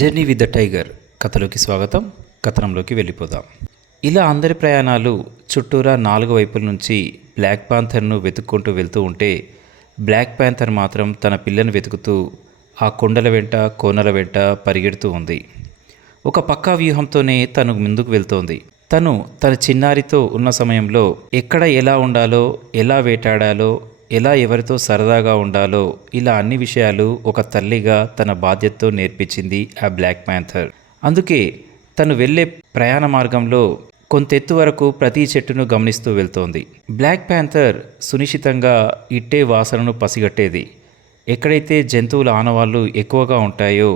Journey with the tiger కథలోకి స్వాగతం. కథనంలోకి వెళ్ళిపోదాం. ఇలా అందరి ప్రయాణాలు చుట్టూరా 4 వైపుల నుంచి బ్లాక్ పాంథర్ను వెతుక్కుంటూ వెళ్తూ ఉంటే బ్లాక్ పాంథర్ మాత్రం తన పిల్లను వెతుకుతూ ఆ కొండల వెంట కోనల వెంట పరిగెడుతూ ఉంది. ఒక పక్కా వ్యూహంతోనే తను ముందుకు వెళ్తోంది. తన చిన్నారితో ఉన్న సమయంలో ఎక్కడ ఎలా ఉండాలో, ఎలా వేటాడాలో, ఎలా ఎవరితో సరదాగా ఉండాలో, ఇలా అన్ని విషయాలు ఒక తల్లిగా తన బాధ్యతతో నేర్పించింది ఆ బ్లాక్ పాంథర్. అందుకే తను వెళ్ళే ప్రయాణ మార్గంలో కొంతెత్తు వరకు ప్రతి చెట్టును గమనిస్తూ వెళ్తోంది. బ్లాక్ పాంథర్ సునిశ్చితంగా ఇట్టే వాసనను పసిగట్టేది. ఎక్కడైతే జంతువుల ఆనవాళ్ళు ఎక్కువగా ఉంటాయో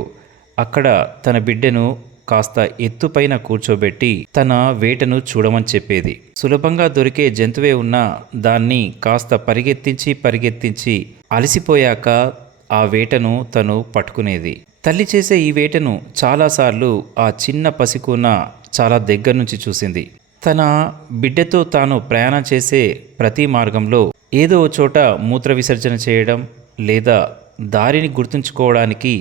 అక్కడ తన బిడ్డను కాస్త ఎత్తుపైన కూర్చోబెట్టి తన వేటను చూడమని చెప్పేది. సులభంగా దొరికే జంతువే ఉన్నా దాన్ని కాస్త పరిగెత్తించి అలసిపోయాక ఆ వేటను తను పట్టుకునేది. తల్లి చేసే ఈ వేటను చాలాసార్లు ఆ చిన్న పసికూన చాలా దగ్గర నుంచి చూసింది. తన బిడ్డతో తాను ప్రయాణం చేసే ప్రతి మార్గంలో ఏదో చోట మూత్ర విసర్జన చేయడం లేదా దారిని గుర్తుంచుకోవడానికి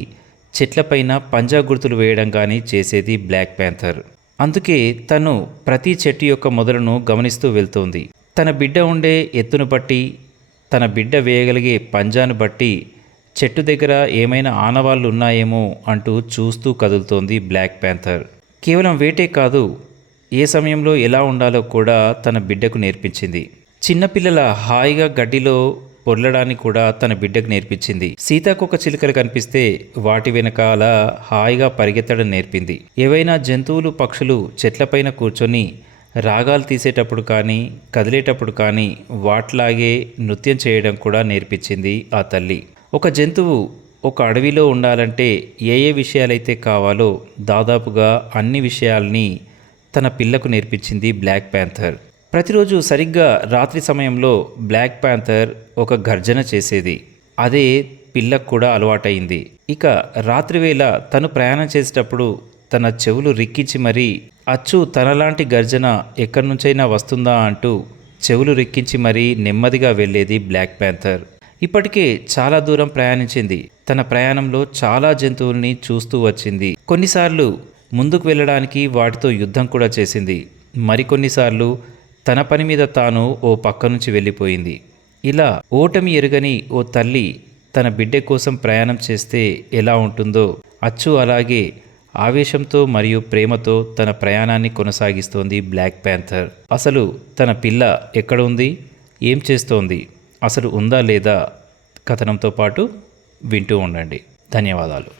చెట్లపైన పంజా గుర్తులు వేయడం కానీ చేసేది బ్లాక్ పాంథర్. అందుకే తను ప్రతి చెట్టు యొక్క మొదలను గమనిస్తూ వెళ్తోంది. తన బిడ్డ ఉండే ఎత్తును బట్టి, తన బిడ్డ వేయగలిగే పంజాను బట్టి చెట్టు దగ్గర ఏమైనా ఆనవాళ్ళు ఉన్నాయేమో అంటూ చూస్తూ కదులుతోంది బ్లాక్ పాంథర్. కేవలం వేటే కాదు, ఏ సమయంలో ఎలా ఉండాలో కూడా తన బిడ్డకు నేర్పించింది. చిన్నపిల్లల హాయిగా గడ్డిలో పొర్లడానికి కూడా తన బిడ్డకు నేర్పించింది. సీతాకోక చిలుకలు కనిపిస్తే వాటి వెనకాల హాయిగా పరిగెత్తడం నేర్పింది. ఏవైనా జంతువులు, పక్షులు చెట్లపైన కూర్చొని రాగాలు తీసేటప్పుడు కానీ, కదిలేటప్పుడు కానీ వాట్లాగే నృత్యం చేయడం కూడా నేర్పించింది ఆ తల్లి. ఒక జంతువు ఒక అడవిలో ఉండాలంటే ఏ విషయాలైతే కావాలో దాదాపుగా అన్ని విషయాల్ని తన పిల్లకు నేర్పించింది బ్లాక్ పాంథర్. ప్రతిరోజు సరిగ్గా రాత్రి సమయంలో బ్లాక్ పాంథర్ ఒక గర్జన చేసేది. అదే పిల్లకు కూడా అలవాటైంది. ఇక రాత్రివేళ తను ప్రయాణం చేసేటప్పుడు తన చెవులు రిక్కించి మరీ అచ్చు తనలాంటి గర్జన ఎక్కడి నుంచైనా వస్తుందా అంటూ చెవులు రిక్కించి మరీ నెమ్మదిగా వెళ్ళేది బ్లాక్ పాంథర్. ఇప్పటికే చాలా దూరం ప్రయాణించింది. తన ప్రయాణంలో చాలా జంతువుల్ని చూస్తూ వచ్చింది. కొన్నిసార్లు ముందుకు వెళ్ళడానికి వాటితో యుద్ధం కూడా చేసింది. మరికొన్నిసార్లు తన పని మీద తాను ఓ పక్క నుంచి వెళ్ళిపోయింది. ఇలా ఓటమి ఎరుగని ఓ తల్లి తన బిడ్డ కోసం ప్రయాణం చేస్తే ఎలా ఉంటుందో అచ్చు అలాగే ఆవేశంతో మరియు ప్రేమతో తన ప్రయాణాన్ని కొనసాగిస్తోంది బ్లాక్ పాంథర్. అసలు తన పిల్ల ఎక్కడ ఉంది, ఏం చేస్తోంది, అసలు ఉందా లేదా కథనంతో పాటు వింటూ ఉండండి. ధన్యవాదాలు.